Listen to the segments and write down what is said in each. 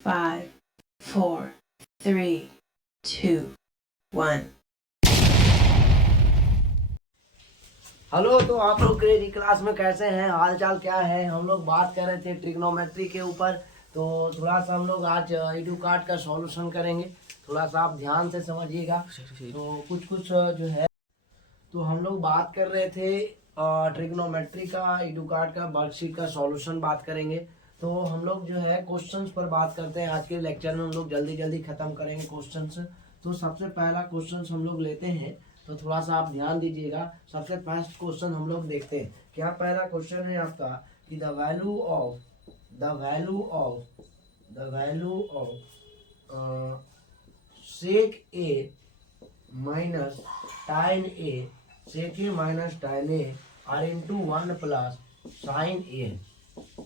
5, 4, 3, 2, 1. Hello. तो आप लोग अंग्रेजी क्लास में कैसे हैं? हाल चाल क्या है? हम लोग बात कर रहे थे ट्रिग्नोमेट्री के ऊपर। तो थोड़ा सा हम लोग आज एडुकार्ड का सॉल्यूशन करेंगे। थोड़ा सा आप ध्यान से समझिएगा। तो कुछ जो है, तो हम लोग बात कर रहे थे ट्रिग्नोमेट्री का, एडुकार्ड का वर्कशीट का सॉल्यूशन बात करेंगे। तो हम लोग जो है क्वेश्चंस पर बात करते हैं। आज के लेक्चर में हम लोग जल्दी जल्दी खत्म करेंगे क्वेश्चंस। तो सबसे पहला क्वेश्चन हम लोग लेते हैं। तो थोड़ा सा आप ध्यान दीजिएगा। सबसे फर्स्ट क्वेश्चन हम लोग देखते हैं। क्या पहला क्वेश्चन है आपका कि the value of sec A minus tan A, sec A minus tan A are into 1 plus sine A.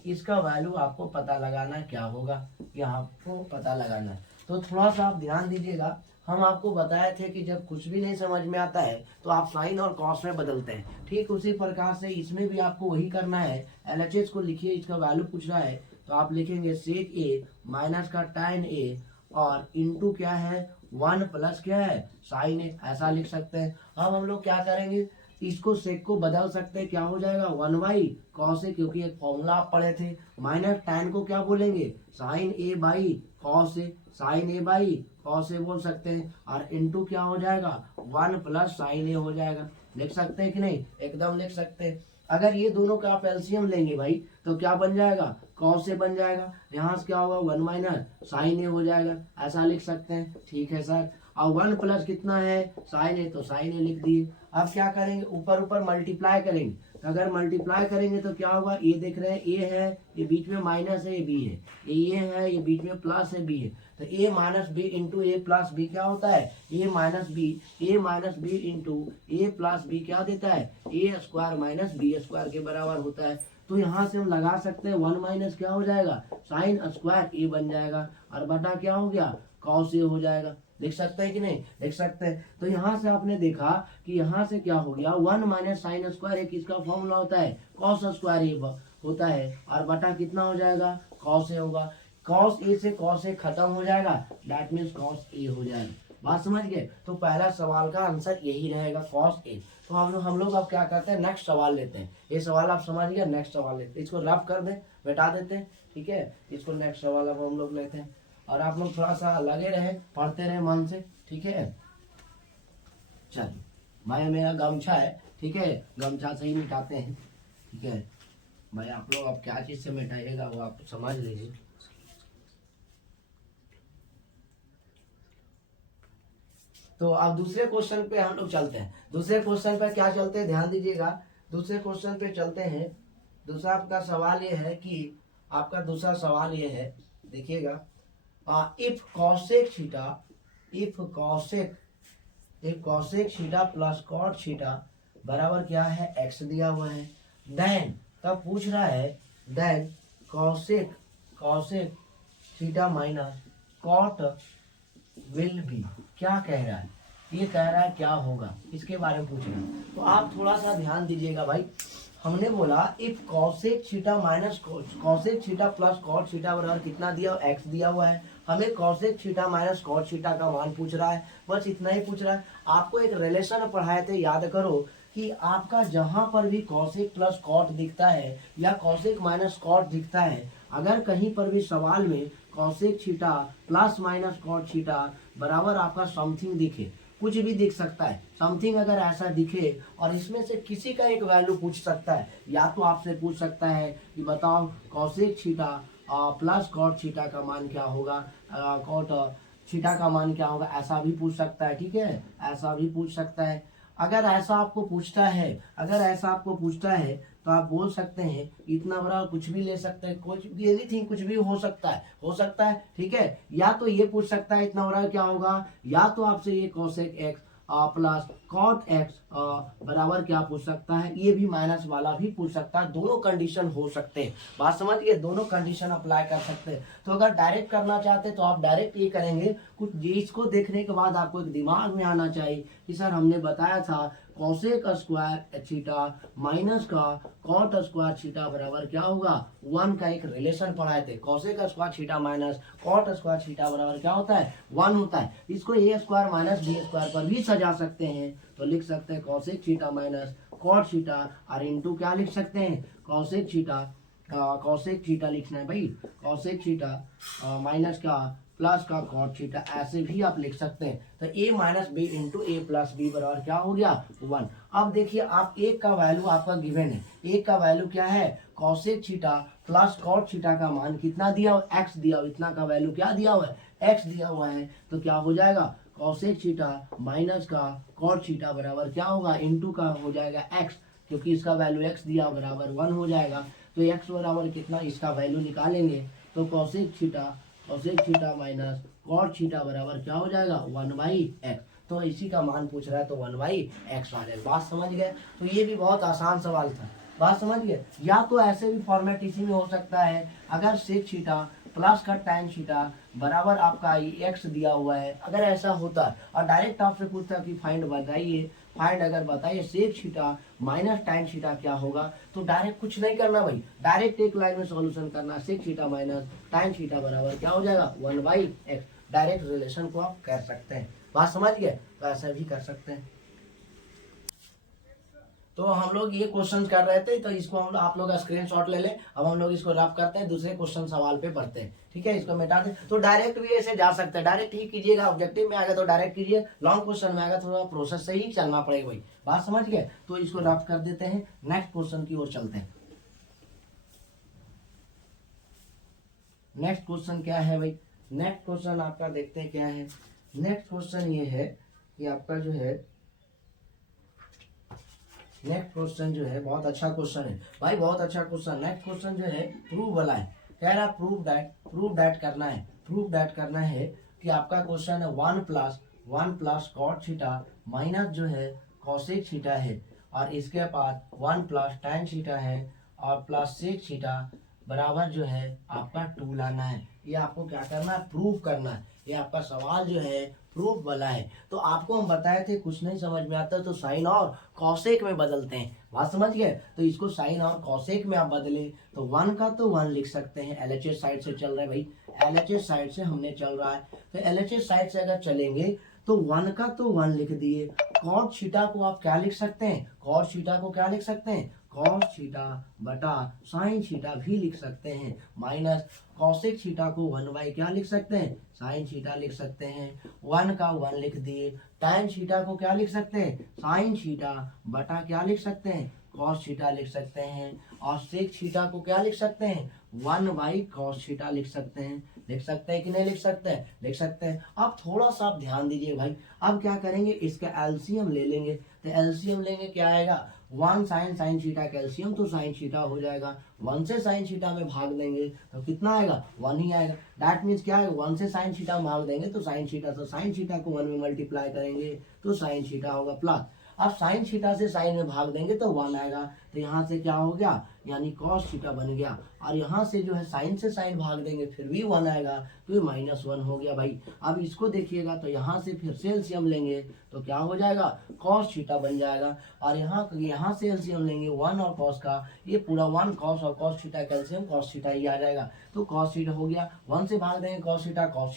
इसका वैल्यू आपको पता लगाना क्या होगा, ये आपको पता लगाना है। तो थोड़ा सा आप ध्यान दीजिएगा। हम आपको बताए थे कि जब कुछ भी नहीं समझ में आता है तो आप साइन और कॉस में बदलते हैं। ठीक उसी प्रकार से इसमें भी आपको वही करना है। एलएचएस को लिखिए, इसका वैल्यू पूछ रहा है तो आप लिखेंगे सेक ए माइनस का टाइन ए और इंटू क्या है 1 प्लस क्या है साइन ए, ऐसा लिख सकते हैं। अब हम लोग क्या करेंगे, इसको सेक को बदल सकते हैं। क्या हो जाएगा 1 बाई कॉस ए, क्योंकि एक फॉर्मूला आप पढ़े थे। माइनस टैन को क्या बोलेंगे sine A by cos A, sine A by cos A बोल सकते हैं। और इनटू क्या हो जाएगा 1 प्लस साइन ए हो जाएगा। लिख सकते हैं कि नहीं? एकदम लिख सकते हैं। अगर ये दोनों का आप एलसीएम लेंगे भाई तो क्या बन जाएगा कॉस ए बन जाएगा। यहाँ से क्या होगा 1 माइनस साइन ए हो जाएगा, ऐसा लिख सकते हैं। ठीक है सर। और 1 प्लस कितना है साइन ए, तो साइन ए लिख दिए। अब क्या करेंगे, ऊपर ऊपर मल्टीप्लाई करेंगे। तो अगर मल्टीप्लाई करेंगे तो क्या होगा, ये देख रहे हैं ए है, ये बीच में माइनस है, ये बी है, ये है, ये बीच में प्लस है, बी है। तो ए minus b into a plus B क्या होता है ए minus b into a plus B क्या देता है ए स्क्वायर माइनस बी स्क्वायर के बराबर होता है। तो यहाँ से हम लगा सकते हैं 1 माइनस क्या हो जाएगा साइन स्क्वायर ए बन जाएगा और बटा क्या हो गया कॉस ए हो जाएगा। देख सकते हैं कि नहीं? देख सकते हैं। तो यहाँ से आपने देखा कि यहाँ से क्या हो गया 1 माइनस साइन स्क्वायर ए किसका फॉर्मूला होता है कॉस स्क्वायर ए होता है और बटा कितना हो जाएगा कॉस ए होगा। कॉस ए से कॉस ए खत्म हो जाएगा, दैट मीन्स कॉस ए हो जाएगा। बात समझ गए? तो पहला सवाल का आंसर यही रहेगा कॉस ए। तो हम लोग अब क्या करते हैं, नेक्स्ट सवाल लेते हैं। ये सवाल आप समझ गए, नेक्स्ट सवाल लेते हैं। इसको रब कर दें, बैठा देते हैं। ठीक है, इसको नेक्स्ट सवाल अब हम लोग लेते हैं। और आप लोग थोड़ा सा लगे रहे, पढ़ते रहे मन से। ठीक है, चलिए भाई मेरा गमछा है, ठीक है, गमछा से ही मिटाते हैं। ठीक है भाई, आप लोग अब क्या चीज से मिटाइएगा वो आप समझ लीजिए। तो अब दूसरे क्वेश्चन पे हम लोग चलते हैं। दूसरे क्वेश्चन पे क्या चलते हैं, ध्यान दीजिएगा। दूसरे क्वेश्चन पे चलते हैं। दूसरा आपका सवाल ये है कि आपका दूसरा सवाल ये है, देखिएगा, if cosec theta plus cot theta बराबर क्या है एक्स दिया हुआ है। देन तब पूछ रहा है then cosec theta minus cot will be, क्या कह रहा है, ये कह रहा है क्या होगा, इसके बारे में पूछ रहा है। तो आप थोड़ा सा ध्यान दीजिएगा भाई। हमने बोला if cosec theta minus cosec theta plus cot theta बराबर कितना दिया एक्स दिया हुआ है। हमें cosec theta minus cot theta का मान पूछ रहा है, बस इतना ही पूछ रहा है। आपको एक रिलेशन पढ़ाए थे, याद करो कि आपका जहां पर भी कॉसेक प्लस कॉट दिखता है या कॉसेक माइनस कॉट दिखता है, अगर कहीं पर भी सवाल में cosec theta plus minus cot theta बराबर आपका समथिंग दिखे, कुछ भी दिख सकता है, समथिंग अगर ऐसा दिखे और इसमें से किसी का एक वैल्यू पूछ सकता है, या तो आपसे पूछ सकता है कि बताओ cosec theta plus cot theta का मान क्या होगा, कॉट थीटा का मान क्या होगा, ऐसा भी पूछ सकता है। ठीक है, ऐसा भी पूछ सकता है। अगर ऐसा आपको पूछता है तो आप बोल सकते हैं इतना बड़ा कुछ भी ले सकते हैं, कुछ भी एनीथिंग कुछ भी हो सकता है। ठीक है, या तो ये पूछ सकता है इतना बड़ा क्या होगा, या तो आपसे ये cosec x plus cot x बराबर क्या पूछ सकता है, ये भी माइनस वाला भी पूछ सकता है। दोनों कंडीशन हो सकते हैं। बात समझिए, दोनों कंडीशन अप्लाई कर सकते हैं। तो अगर डायरेक्ट करना चाहते हैं तो आप डायरेक्ट ये करेंगे। कुछ इसको देखने के बाद आपको एक दिमाग में आना चाहिए कि सर हमने बताया था कॉसेक स्क्वायर थीटा माइनस का कॉट स्क्वायर थीटा बराबर क्या होगा 1 का एक रिलेशन पढ़ाए थे। Cosec square theta minus cot square theta बराबर क्या होता है 1 होता है। इसको a square minus b square पर भी सजा सकते हैं, तो लिख सकते हैं cosec theta minus cot theta और इनटू क्या लिख सकते हैं कॉसेक थीटा। कॉसेक थीटा लिखना है भाई, कॉसेक थीटा माइनस का प्लस का कॉट थीटा, ऐसे भी आप लिख सकते हैं। तो a minus b into a plus b बराबर क्या हो गया 1। अब देखिए आप एक का वैल्यू आपका गिवन है, एक का वैल्यू क्या है cosec theta plus cot theta का मान कितना दिया हुआ x दिया हुआ, इतना का वैल्यू क्या दिया हुआ है x दिया हुआ है। तो क्या हो जाएगा कॉसेक थीटा माइनस का कॉट थीटा बराबर क्या होगा इनटू का हो जाएगा x, क्योंकि इसका वैल्यू x दिया बराबर 1 हो जाएगा। तो x बराबर कितना इसका वैल्यू निकालेंगे तो cosec theta minus cot theta बराबर क्या हो जाएगा 1/x। तो इसी का मान पूछ रहा है तो 1/x आ जाएगा। बात समझ गए। तो ये भी बहुत आसान सवाल था, बात समझ गए। या तो ऐसे भी फॉर्मेट इसी में हो सकता है, अगर सेक थीटा प्लस का tan थीटा बराबर आपका x दिया हुआ है, अगर ऐसा होता और डायरेक्ट आपसे पूछता कि फाइंड बताइए, फाइंड अगर बताइए sec theta minus tan theta क्या होगा, तो डायरेक्ट कुछ नहीं करना भाई, डायरेक्ट एक लाइन में सॉल्यूशन करना। Sec theta minus tan theta बराबर क्या हो जाएगा 1/x। डायरेक्ट रिलेशन को आप कर सकते हैं, बात समझ गए। तो ऐसा भी कर सकते हैं। तो हम लोग ये क्वेश्चन कर रहे थे, तो इसको हम आप लोग स्क्रीनशॉट ले लें। अब हम लोग इसको रफ करते हैं, दूसरे क्वेश्चन सवाल पे बढ़ते हैं। ठीक है, इसको मिटा दें। तो डायरेक्ट भी ऐसे जा सकते हैं, डायरेक्ट ही कीजिएगा। ऑब्जेक्टिव में आएगा तो डायरेक्ट कीजिए, लॉन्ग क्वेश्चन में आएगा थोड़ा प्रोसेस से ही चलना पड़ेगा भाई, बात समझ गए। तो इसको रफ कर देते हैं, नेक्स्ट क्वेश्चन की ओर चलते हैं। नेक्स्ट क्वेश्चन क्या है भाई, नेक्स्ट क्वेश्चन आपका देखते हैं क्या है। नेक्स्ट क्वेश्चन ये है कि आपका जो है नेक्स्ट क्वेश्चन जो है बहुत अच्छा क्वेश्चन है भाई, बहुत अच्छा क्वेश्चन। नेक्स्ट क्वेश्चन जो है प्रूव वाला है, कह रहा प्रूव दैट करना है। प्रूव दैट करना है कि आपका क्वेश्चन है 1 प्लस कॉट थीटा माइनस जो है कॉसेक थीटा है, और इसके बाद 1 प्लस tan थीटा है और प्लस सेक थीटा बराबर जो है आपका 2 लाना है। ये आपको क्या करना है प्रूव करना है। ये आपका सवाल जो है प्रूफ वाला है। तो आपको हम बताए थे कुछ नहीं समझ में आता तो साइन और कॉसेक में बदलते हैं, बात समझ गए। तो इसको साइन और कॉसेक में आप बदले तो 1 का तो 1 लिख सकते हैं, एलएचएस साइड से चल रहा है भाई, एलएचएस साइड से हमने चल रहा है। तो एलएचएस साइड से अगर चलेंगे तो 1 का तो 1 लिख दिए। कॉट थीटा को आप क्या लिख सकते हैं, कॉट थीटा को क्या लिख सकते हैं कॉस थीटा बटा साइन थीटा भी लिख सकते हैं, माइनस कॉसेक थीटा को 1 क्या लिख सकते हैं साइन थीटा लिख सकते हैं। 1 का 1 लिख दिए। tan थीटा को क्या लिख सकते हैं साइन थीटा बटा क्या लिख सकते हैं कॉस थीटा लिख सकते हैं, और सेक थीटा को क्या लिख सकते हैं 1/cos थीटा लिख सकते हैं। लिख सकते हैं कि नहीं लिख सकते हैं, लिख सकते हैं। अब थोड़ा सा आप ध्यान दीजिए भाई, अब क्या करेंगे इसका एलसीएम ले लेंगे। तो एलसीएम लेंगे क्या आएगा 1 साइन थीटा कैल्शियम तो साइन थीटा हो जाएगा। 1 से साइन थीटा में भाग देंगे तो कितना आएगा 1 ही आएगा। दैट मीन्स क्या है 1 से साइन थीटा में भाग देंगे तो साइन थीटा को 1 में मल्टीप्लाई करेंगे तो साइन थीटा होगा प्लस। अब साइन थीटा से साइन में भाग देंगे तो 1 आएगा। तो यहाँ से क्या हो गया यानी कॉस थीटा बन गया, और यहाँ से जो है साइन से साइन भाग देंगे फिर भी 1 आएगा तो ये -1 हो गया भाई। अब इसको देखिएगा तो यहाँ से फिर से एलसीएम लेंगे तो क्या हो जाएगा कॉस थीटा बन जाएगा, और यहाँ से एलसीएम लेंगे 1 और कॉस का, ये पूरा 1 कॉस और कॉस थीटा का एलसीएम कॉस थीटा ही आ जाएगा। तो कॉस थीटा हो गया, 1 से भाग देंगे कॉस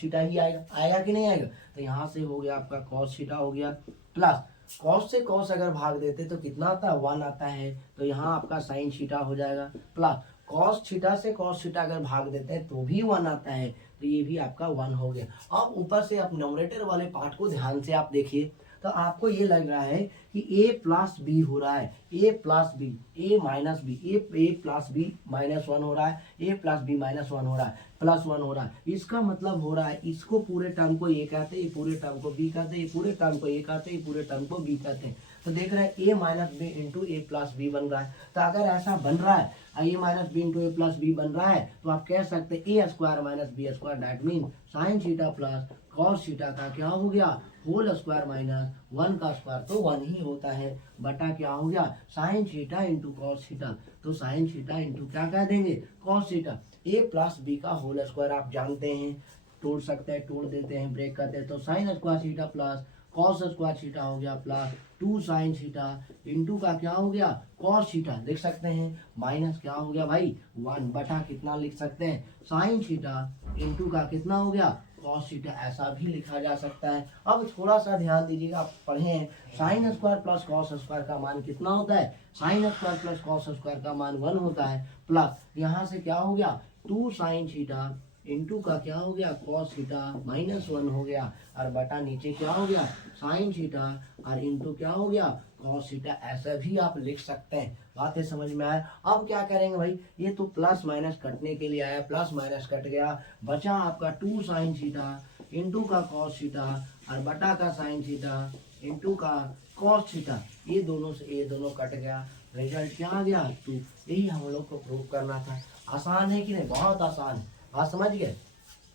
थीटा ही आएगा कि नहीं आएगा। तो यहाँ से हो गया आपका कॉस थीटा हो गया प्लस कॉस से कॉस अगर भाग देते तो कितना आता है 1 आता है, तो यहाँ आपका साइन थीटा हो जाएगा प्लस कॉस थीटा से कॉस थीटा अगर भाग देते हैं तो भी 1 आता है, तो ये भी आपका 1 हो गया। अब ऊपर से आप न्यूमरेटर वाले पार्ट को ध्यान से आप देखिए तो आपको ये लग रहा है कि a प्लस बी हो रहा है, a plus b a minus b a plus b -1 हो रहा है, a प्लस बी -1 हो रहा है, +1 हो रहा है। इसका मतलब हो रहा है इसको पूरे टर्म को a कहते हैं, ये पूरे टर्म को b कहते हैं, ये पूरे टर्म को a कहते हैं, ये पूरे टर्म को b कहते हैं। तो देख रहे हैं a minus b into a plus b बन रहा है। तो अगर ऐसा बन रहा है a minus b into a plus b बन रहा है तो आप कह सकते हैं a square minus b square, that mean sine theta plus cos theta का क्या हो गया होल स्क्वायर -1 का स्क्वायर तो 1 ही होता है, बटा क्या हो गया sine theta into cos theta, तो साइन थीटा इंटू क्या कह देंगे cos theta. a plus b का होल स्क्वायर आप जानते हैं, तोड़ सकते हैं, तोड़ देते हैं, ब्रेक करते हैं, तो sign square theta plus cos square theta हो गया प्लस 2 साइन थीटा इंटू का क्या हो गया कॉस थीटा लिख सकते हैं माइनस क्या हो गया भाई 1 बटा कितना लिख सकते हैं साइन थीटा इंटू का कितना हो गया कॉस थीटा, ऐसा भी लिखा जा सकता है। अब थोड़ा सा ध्यान दीजिएगा, आप पढ़े sine square plus cos square का मान कितना होता है, sine square plus cos square का मान 1 होता है, प्लस यहाँ से क्या हो गया 2 साइन थीटा इंटू का क्या हो गया कॉस थीटा माइनस 1 हो गया, और बटा नीचे क्या हो गया साइन थीटा और इंटू क्या हो गया कॉस थीटा, ऐसा भी आप लिख सकते हैं। बातें समझ में आया। अब क्या करेंगे भाई, ये तो प्लस माइनस कटने के लिए आया, प्लस माइनस कट गया, बचा आपका 2 साइन थीटा इंटू का कॉस थीटा और बटा का साइन थीटा इंटू का कॉस थीटा, ये दोनों से ये दोनों कट गया, रिजल्ट क्या आ गया 2। यही हम लोग को प्रूव करना था। आसान है कि नहीं, बहुत आसान है। बात समझ गए।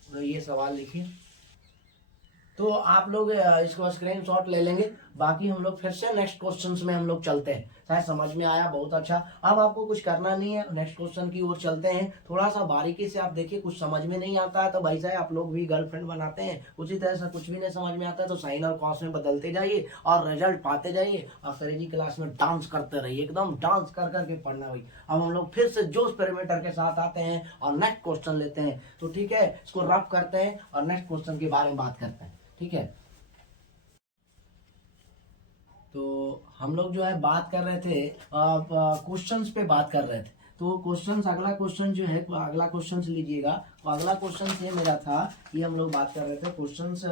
तो ये सवाल लिखिए, तो आप लोग इसको स्क्रीनशॉट ले लेंगे। बाकी हम लोग फिर से नेक्स्ट क्वेश्चंस में हम लोग चलते हैं। शायद समझ में आया, बहुत अच्छा। अब आपको कुछ करना नहीं है, नेक्स्ट क्वेश्चन की ओर चलते हैं। थोड़ा सा बारीकी से आप देखिए, कुछ समझ में नहीं आता है तो भाई साहब आप लोग भी गर्लफ्रेंड बनाते हैं, उसी तरह से कुछ भी नहीं समझ में आता है तो साइन और कॉस में बदलते जाइए और रिजल्ट पाते जाइए, और अंग्रेजी क्लास में डांस करते रहिए, एकदम डांस कर करके पढ़ना भाई। अब हम लोग फिर से जोश पैरामीटर के साथ आते हैं और नेक्स्ट क्वेश्चन लेते हैं। तो ठीक है, इसको रफ करते हैं और नेक्स्ट क्वेश्चन के बारे में बात करते हैं। ठीक है, तो हम लोग जो है बात कर रहे थे क्वेश्चंस पे बात कर रहे थे। तो क्वेश्चंस, अगला क्वेश्चन जो है, अगला क्वेश्चन लीजिएगा। तो अगला क्वेश्चन ये मेरा था, ये हम लोग बात कर रहे थे क्वेश्चंस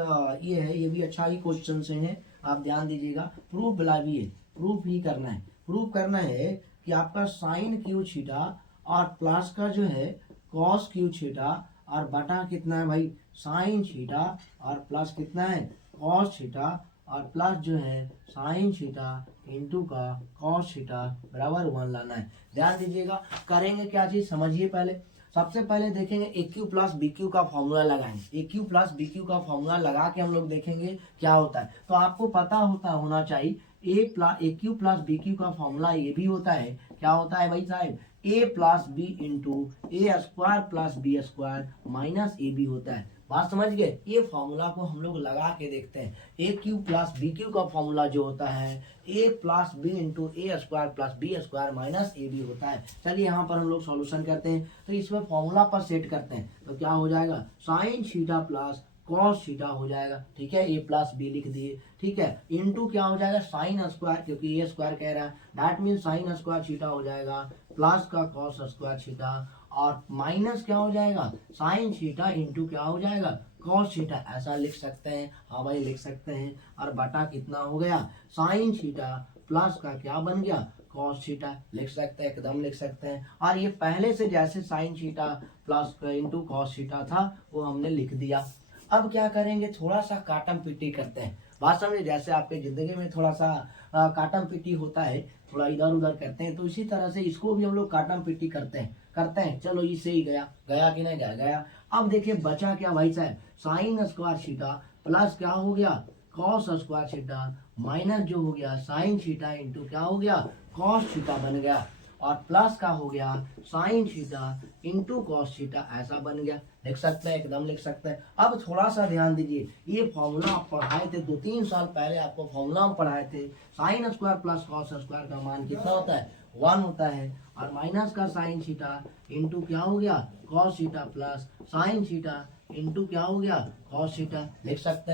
ये है, ये भी अच्छा ही क्वेश्चन है, आप ध्यान दीजिएगा। प्रूफ बुलाइए, प्रूफ ही करना है। प्रूफ करना है कि आपका साइन क्यू थीटा और प्लस का जो है कॉस क्यू थीटा और बटा कितना है भाई साइन थीटा और प्लस कितना है कॉस थीटा और प्लस जो है साइन थीटा इंटू का कॉस थीटा बराबर 1 लाना है। ध्यान दीजिएगा, करेंगे क्या चीज समझिए। पहले सबसे पहले देखेंगे ए क्यू प्लस बी क्यू का फॉर्मूला लगाएंगे। ए क्यू प्लस बी क्यू का फॉर्मूला लगा के हम लोग देखेंगे क्या होता है। तो आपको पता होना चाहिए A cube plus B cube का फॉर्मूला ये भी होता है, क्या होता है भाई साहब, A plus B into A square plus B square minus A B होता है। बात समझ गए। ये फॉर्मूला को हम लोग लगा के देखते हैं। A cube plus B cube का फॉर्मूला जो होता है A plus B into A square plus B square minus A B होता है। चलिए यहाँ पर हम लोग सॉल्यूशन करते हैं। तो इसमें फॉर्मूला पर सेट करते हैं तो क्या हो जाएगा sign theta plus cos theta हो जाएगा। ठीक है, ए प्लस बी लिख दिए। ठीक है, इंटू क्या हो जाएगा साइन स्क्वायर, क्योंकि ए स्क्वायर कह रहा है, that mean sign square theta हो जाएगा प्लस का कॉस स्क्वायर थीटा और माइनस क्या हो जाएगा साइन थीटा इंटू क्या हो जाएगा कॉस थीटा, ऐसा लिख सकते हैं। हाँ भाई लिख सकते हैं। और बटा कितना हो गया साइन थीटा प्लस का क्या बन गया कॉस थीटा, लिख सकते हैं, एकदम लिख सकते हैं। और ये पहले से जैसे sign theta plus into cos theta था वो हमने लिख दिया। अब क्या करेंगे, थोड़ा सा काटम पिट्टी करते हैं। बात समझे, जैसे आपके जिंदगी में थोड़ा सा काटम पिट्टी होता है, थोड़ा इधर उधर करते हैं, तो इसी तरह से इसको भी हम लोग काटम पिट्टी करते हैं। चलो इससे ही गया कि नहीं गया। अब देखिए बचा क्या भाई साहब, साइन स्क्वायर थीटा प्लस क्या हो गया कॉस स्क्वायर थीटा माइनस जो हो गया साइन थीटा इंटू क्या हो गया कॉस थीटा बन गया, और प्लस का हो गया sine theta into cos theta, ऐसा बन गया। लिख सकते हैं, एकदम लिख सकते हैं। अब थोड़ा सा ध्यान दीजिए, ये फॉर्मूला आप पढ़ाए थे 2-3 साल पहले, आपको फॉर्मूला हम पढ़ाए थे। Sine square plus cos square का मान कितना होता है 1 होता है, और माइनस का साइन थीटा इंटू क्या हो गया cos theta plus sign theta into क्या हो गया कॉस थीटा, लिख सकते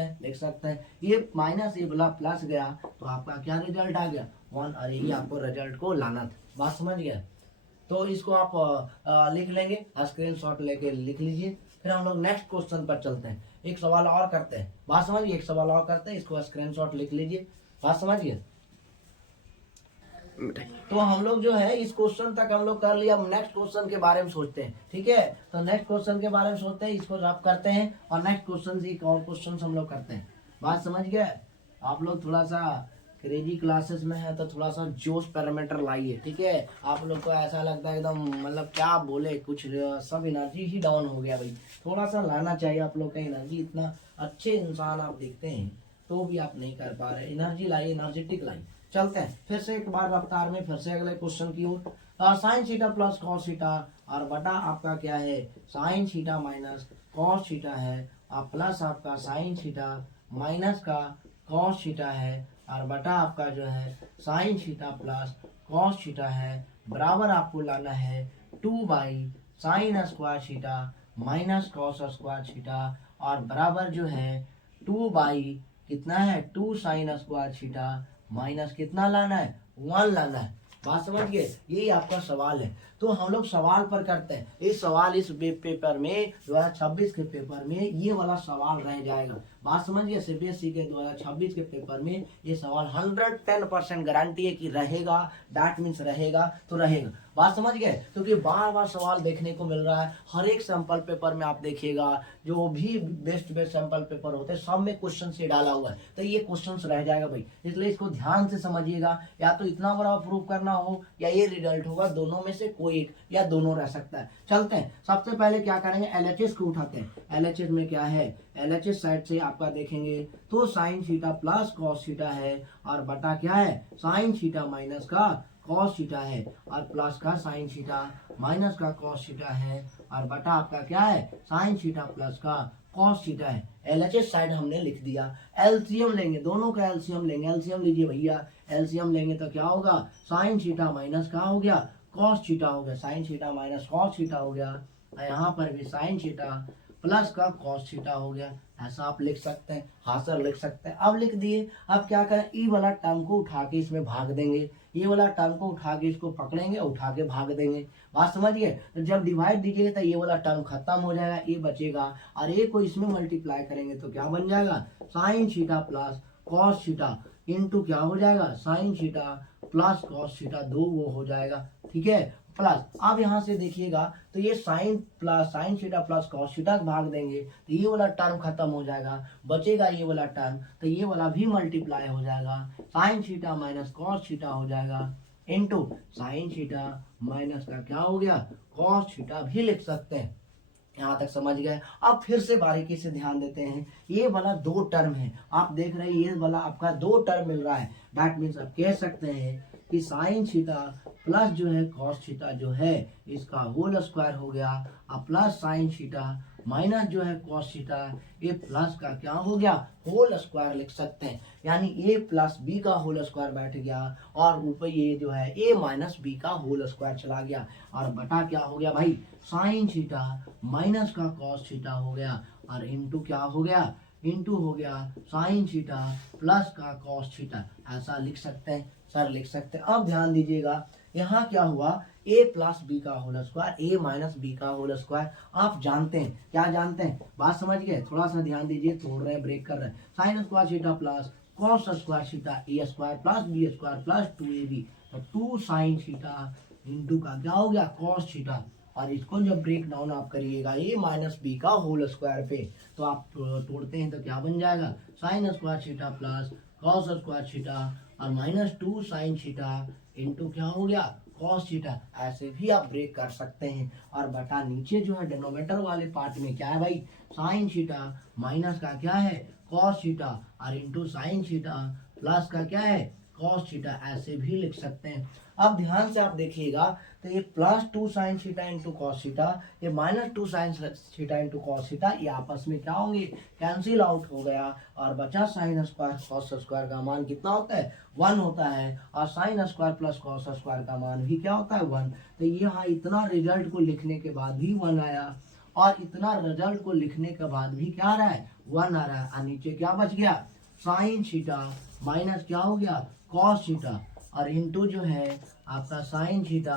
हैं। ये माइनस ये वाला प्लस गया तो आपका क्या रिजल्ट आ गया 1, और यही आपको रिजल्ट को लाना था। बात समझ गया। तो इसको आप लिख लेंगे, स्क्रीनशॉट लेके लिख लीजिए। फिर हम लोग नेक्स्ट क्वेश्चन पर चलते हैं, एक सवाल और करते हैं। बात समझिए, एक सवाल और करते हैं, इसको स्क्रीनशॉट लिख लीजिए। बात समझिए। तो हम लोग जो है इस क्वेश्चन तक हम लोग कर लिया, हम नेक्स्ट क्वेश्चन के बारे में सोचते हैं। ठीक है, तो नेक्स्ट क्वेश्चन के बारे में सोचते हैं, इसको रफ करते हैं और नेक्स्ट क्वेश्चन एक और क्वेश्चन हम लोग करते हैं। बात समझ गए। आप लोग थोड़ा सा क्रेजी क्लासेस में है तो थोड़ा सा जोश पैरामीटर लाइए। ठीक है, आप लोग को ऐसा लगता है एकदम मतलब क्या बोले, कुछ सब एनर्जी ही डाउन हो गया भाई। थोड़ा सा लाना चाहिए आप लोग का एनर्जी, इतना अच्छे इंसान आप देखते हैं तो भी आप नहीं कर पा रहे। एनर्जी लाइए, एनर्जेटिक लाइए। चलते हैं फिर से एक बार रफ्तार में, फिर से अगले क्वेश्चन की ओर। Sine theta plus cos theta और बटा आपका क्या है sine theta minus cos theta है, और प्लस आपका साइन थीटा माइनस का कॉस थीटा है और बटा आपका जो है sine theta plus cos theta है, बराबर आपको लाना है 2/sin square theta minus cos square theta और बराबर जो है 2 कितना है 2 sin स्क्वायर थीटा माइनस कितना लाना है 1 लाना है। बात समझ गए, यही आपका सवाल है। तो हम लोग सवाल पर करते हैं। इस सवाल इस पेपर में 2026 के पेपर में ये वाला सवाल रह जाएगा। बात समझ गए, सीबीएसई के 2026 के पेपर में ये सवाल 110% गारंटी है कि रहेगा, दैट मीन्स रहेगा तो रहेगा। बात समझ गए, क्योंकि बार बार सवाल देखने को मिल रहा है। हर एक सैंपल पेपर में आप देखिएगा, जो भी बेस्ट सैंपल पेपर होते हैं सब में क्वेश्चन से डाला हुआ है, तो ये क्वेश्चन रह जाएगा भाई, इसलिए इसको ध्यान से समझिएगा। या तो इतना बड़ा प्रूव करना हो या ये रिजल्ट होगा, दोनों में से कोई एक या दोनों रह सकता है। चलते हैं, सबसे पहले क्या करेंगे, एलएचएस को उठाते हैं। एलएचएस में क्या है, एलएचएस साइड से आपका देखेंगे तो sine theta plus cos theta है और बटा क्या है साइन थीटा माइनस का कॉस थीटा है और प्लस का साइन थीटा माइनस का कॉस थीटा है और बटा आपका क्या है साइन थीटा प्लस का कॉस थीटा है। एलएचएस साइड हमने लिख दिया। एलसीएम लेंगे, दोनों का एलसीएम लेंगे। एलसीएम लीजिए भैया, एलसीएम लेंगे तो क्या होगा साइन थीटा माइनस का हो गया कॉस थीटा हो गया, sine theta minus cos theta हो गया। यहाँ पर भी साइन थीटा प्लस का कॉस थीटा हो गया। ऐसा आप लिख सकते हैं, हाँ सर लिख सकते हैं। अब लिख दिए। अब क्या करें, ई वाला टर्म को उठा के इसमें भाग देंगे, ये वाला टर्म को उठा के इसको पकड़ेंगे, उठा के भाग देंगे। बात समझ गए, तो जब डिवाइड दीजिएगा तो ये वाला टर्म खत्म हो जाएगा, ये बचेगा और ए को इसमें मल्टीप्लाई करेंगे तो क्या बन जाएगा sign theta plus cos theta into क्या हो जाएगा sign theta plus cos theta, दो वो हो जाएगा, ठीक है प्लस। अब यहाँ से देखिएगा तो ये sign theta plus cos theta भाग देंगे तो ये वाला टर्म खत्म हो जाएगा, बचेगा ये वाला टर्म, तो ये वाला भी मल्टीप्लाई हो जाएगा, sign theta minus cos theta हो जाएगा इनटू साइन थीटा माइनस का क्या हो गया कॉस थीटा भी लिख सकते हैं। यहाँ तक समझ गए। अब फिर से बारीकी से ध्यान देते हैं, ये वाला दो टर्म है, आप देख रहे हैं ये वाला आपका दो टर्म मिल रहा है, दैट मीन्स आप कह सकते हैं कि साइन थीटा प्लस जो है कॉस थीटा जो है इसका होल स्क्वायर हो गया और प्लस साइन थीटा माइनस जो है कॉस थीटा, ये प्लस का क्या हो गया होल स्क्वायर लिख सकते हैं। यानी ए प्लस बी का होल स्क्वायर बैठ गया और ऊपर ये जो है ए माइनस बी का होल स्क्वायर चला गया और बटा क्या हो गया भाई साइन थीटा माइनस का कॉस थीटा हो गया और इनटू क्या हो गया इनटू हो गया साइन थीटा प्लस का कॉस थीटा। ऐसा लिख सकते हैं सर, लिख सकते हैं। अब ध्यान दीजिएगा, यहाँ क्या हुआ a प्लस बी का whole square a minus b का होल स्क्वायर। आप जानते हैं, क्या जानते हैं, बात समझ गए, थोड़ा सा ध्यान दीजिए, तोड़ रहे हैं ब्रेक कर रहे हैं। Sine square theta plus cos square theta a square plus B square plus 2ab, तो 2 साइन थीटा इंटू का क्या हो गया कॉस थीटा और इसको जब ब्रेक डाउन आप करिएगा a माइनस बी का होल स्क्वायर पे तो आप तोड़ते हैं तो क्या बन जाएगा sign square theta plus cos square theta और माइनस 2 साइन थीटा इंटू क्या हो गया कॉस थीटा। ऐसे भी आप ब्रेक कर सकते हैं और बटा नीचे जो है डिनोमिनेटर वाले पार्ट में क्या है भाई साइन थीटा माइनस का क्या है कॉस थीटा और इंटू साइन थीटा प्लस का क्या है कॉस थीटा, ऐसे भी लिख सकते हैं। अब ध्यान से आप देखिएगा तो ये plus 2 sine theta into cos theta, ये minus 2 sine theta into cos theta, ये आपस में क्या होंगे कैंसिल आउट हो गया और बचा साइन स्क्वायर कॉस स्क्वायर का मान कितना होता है 1 होता है और sine square plus cos square का मान भी क्या होता है 1। तो यहाँ इतना रिजल्ट को लिखने के बाद भी 1 आया और इतना रिजल्ट को लिखने के बाद भी क्या आ रहा है 1 आ रहा है और नीचे क्या बच गया साइन थीटा माइनस क्या हो गया कॉस थीटा और इनटू जो है आपका साइन थीटा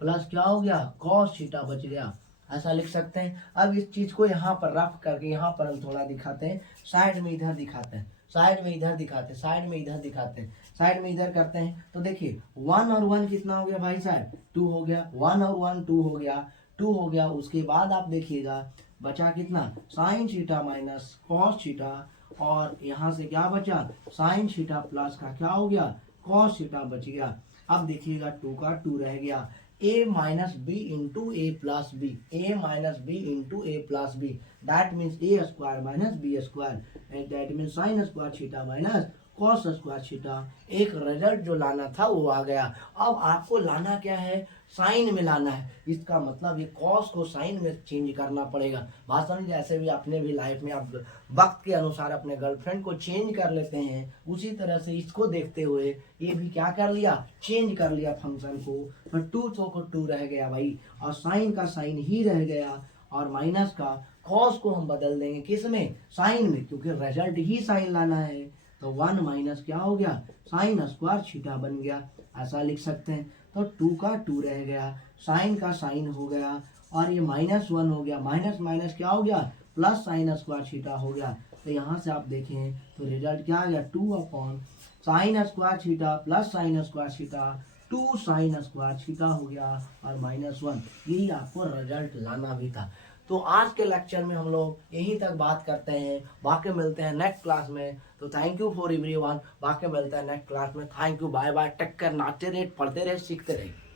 प्लस क्या हो गया कॉस थीटा बच गया। ऐसा लिख सकते हैं। अब इस चीज को यहाँ पर रफ करके यहाँ पर हम थोड़ा दिखाते हैं, साइड में इधर दिखाते हैं, साइड में इधर दिखाते हैं, साइड में इधर दिखाते हैं, साइड में इधर करते हैं तो देखिए 1 और 1 कितना हो गया भाई साहब 2 हो गया, 1 और 1 2 हो गया, 2 हो गया। उसके बाद आप देखिएगा बचा कितना sign theta minus cos theta और यहाँ से क्या बचा साइन थीटा प्लस का क्या हो गया कॉस थीटा बच गया। अब देखिएगा 2 का 2 रह गया, a minus b into a plus b, a minus b into a plus b, that means a square minus b square, that means sine square theta minus cos square theta, एक result जो लाना था वो आ गया। अब आपको लाना क्या है, साइन में लाना है। इसका मतलब ये कॉस को साइन में चेंज करना पड़ेगा। बात समझ, जैसे भी अपने भी लाइफ में आप वक्त के अनुसार अपने गर्लफ्रेंड को चेंज कर लेते हैं, उसी तरह से इसको देखते हुए ये भी क्या कर लिया, चेंज कर लिया फंक्शन को। तो 2 तो को 2 रह गया भाई, और साइन का साइन ही रह गया, और माइनस का कॉस को हम बदल देंगे किस में, साइन में, क्योंकि रिजल्ट ही साइन लाना है। तो 1 माइनस क्या हो गया, साइन स्क्वायर थीटा बन गया, ऐसा लिख सकते हैं। तो 2 का 2 रह गया, साइन का साइन हो गया, और ये -1 हो गया, माइनस माइनस क्या हो गया, प्लस साइन स्क्वायर थीटा हो गया। तो यहाँ से आप देखें तो रिजल्ट क्या आ गया, 2 upon sine square theta plus sign square theta, 2 sign square theta हो गया, और -1। यही आपको रिजल्ट लाना भी था। तो आज के लेक्चर में हम लोग यहीं तक बात करते हैं, बाकी मिलते हैं नेक्स्ट क्लास में। तो थैंक यू फॉर एवरीवन, बाकी मिलते हैं नेक्स्ट क्लास में। Thank you, bye bye, take care, नाचते रहे, पढ़ते रहे, सीखते रहे।